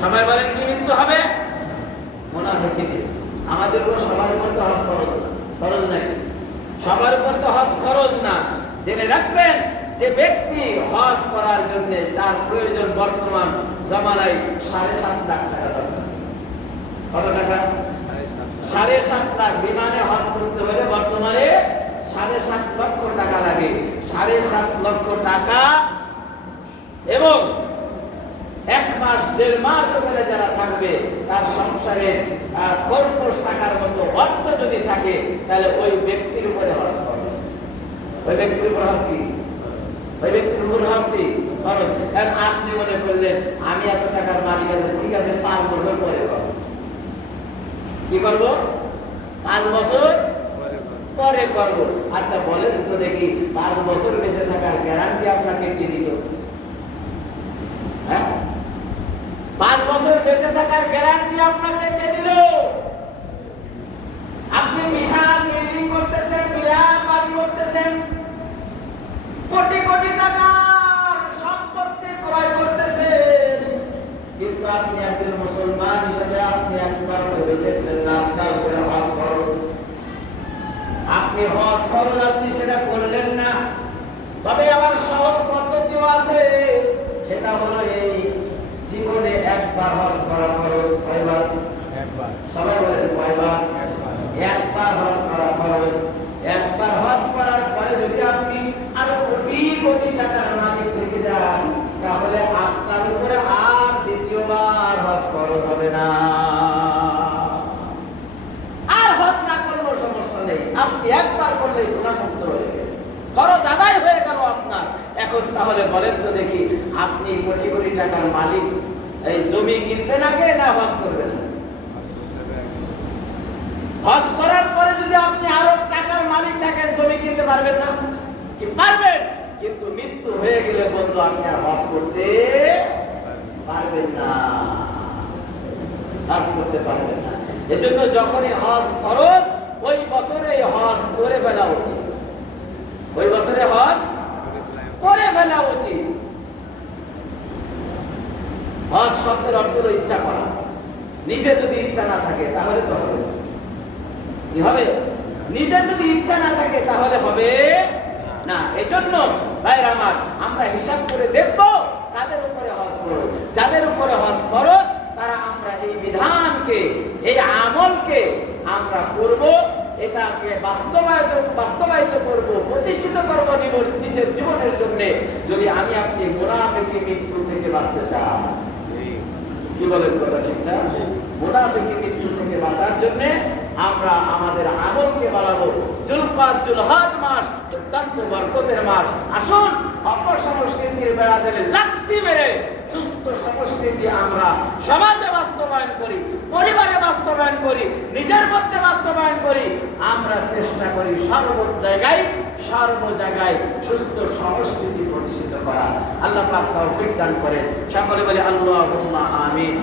সবাই বলেন কি মৃত্যু হবে? আমাদের উপর সবার উপর তো হজ ফরজ না। ফরজ নাকি সবার উপর তো হজ ফরজ না। জেনে রাখবেন যে ব্যক্তি হজ করার জন্য তার প্রয়োজন বর্তমান জমানায় সাড়ে সাত লাখ টাকা কত টাকা? সাড়ে সাত সাড়ে সাত লাখ বিমানে হজ করতে হলে বর্তমানে সাড়ে সাত লক্ষ টাকা লাগে। সাড়ে সাত লক্ষ টাকা এবং এক মাস, দেড় মাস ওখানে যারা থাকবে, তার সংসারে খরপোশ থাকার মতো অর্থ যদি থাকে, তাহলে ওই ব্যক্তির উপরে হস ওই ব্যক্তির উপর হজ কি? ওই ব্যক্তির উপর হজ কি? এখন আপনি মনে করলেন, আমি এত টাকার মালিক আছে, ঠিক আছে, পাঁচ বছর পরে করব। কি করব? পাঁচ বছর পরে করব। আচ্ছা বলেন তো দেখি, পাঁচ বছর বেঁচে থাকার গ্যারান্টি আপনাকে কি দিল? হ্যাঁ? বেঁচে থাকার গ্যারান্টি আপনাকে কে দিল? আপনি বিশাল বিল্ডিং করতেছেন, বিরাট বাড়ি করতেছেন। কোটি কোটি টাকার সম্পত্তি ক্রয় করতেছেন। কিন্তু আপনি একজন মুসলমান হিসেবে আপনি একবার ভেবে দেখলেন না, আপনার হজ ফরজ। আপনি হজ ফরজ, আপনি সেটা করলেন না। তবে আমার সহজ পদ্ধতিও আছে। সেটা হলো এই জীবনে একবার হজ করা ফরজ কয়বার? একবার। সবাই বলেন কয়বার? একবার। হজ করা ফরজ। একবার হজ করার পরে যদি আপনি আরও কোটি কোটি টাকার মালিক থেকে যান তাহলে আপনার উপরে আর দ্বিতীয়বার হজ ফরজ হবে না। আর হজ না করলেও সমস্যা নেই। আপনি একবার করলে গুণামুক্ত হয়ে গেলেন খরচ আদায় হয়ে গেল আপনার। এখন তাহলে বলেন তো দেখি, আপনি কোটি কোটি টাকার মালিক, এই জমি কিনবেন আগে না হজ করবেন? হজ করার পরে যদি আপনি আরও টাকার মালিক থাকেন, জমি কিনতে পারবেন না? কি পারবেন? কিন্তু মৃত্যু হয়ে গেলে বন্ধু, আপনি আর হজ করতে পারবেন না। হজ করতে পারবেন না। এজন্য যখনই হজ খরচ ওই বছরে হজ করে ফেলা উচিত। ওই বছরে হজ করে ফেলা উচিত। হজ শব্দের অর্থ হলো ইচ্ছা করা। নিজে যদি ইচ্ছা না থাকে, তাহলে তো হবে কি হবে? নিজের যদি ইচ্ছা না থাকে, তাহলে হবে না। এজন্য ভাইর আমার, আমরা হিসাব করে দেখব কাদের উপরে হজ ফরজ। যাদের উপরে হজ ফরজ, তারা আমরা এই বিধানকে, এই আমলকে আমরা করব এটাকে বাস্তবায়িত বাস্তবায়িত করব, প্রতিষ্ঠিত করব নিজের জীবনের জন্য। যদি আমি আপনি মোনাফেকি মৃত্যু থেকে বাঁচতে চাই কি বলেন কথা ঠিক না? মোনাফিকি মৃত্যু থেকে বাঁচার জন্য আমরা আমাদের আমলকে বাড়াবো। জুলকাত, জুলহাজ মাস, অত্যন্ত বরকতের মাস। আসুন, অপসংস্কৃতির বেড়াজালে লাথি মেরে সুস্থ সংস্কৃতি আমরা সমাজে বাস্তবায়ন করি, পরিবারে বাস্তবায়ন করি নিজের মধ্যে বাস্তবায়ন করি, আমরা চেষ্টা করি সর্ব জায়গায় সর্ব জায়গায় সুস্থ সংস্কৃতি প্রতিষ্ঠিত করা। আল্লাহ পাক তৌফিক দান করেন। সকলে বলে আল্লাহ আমিন।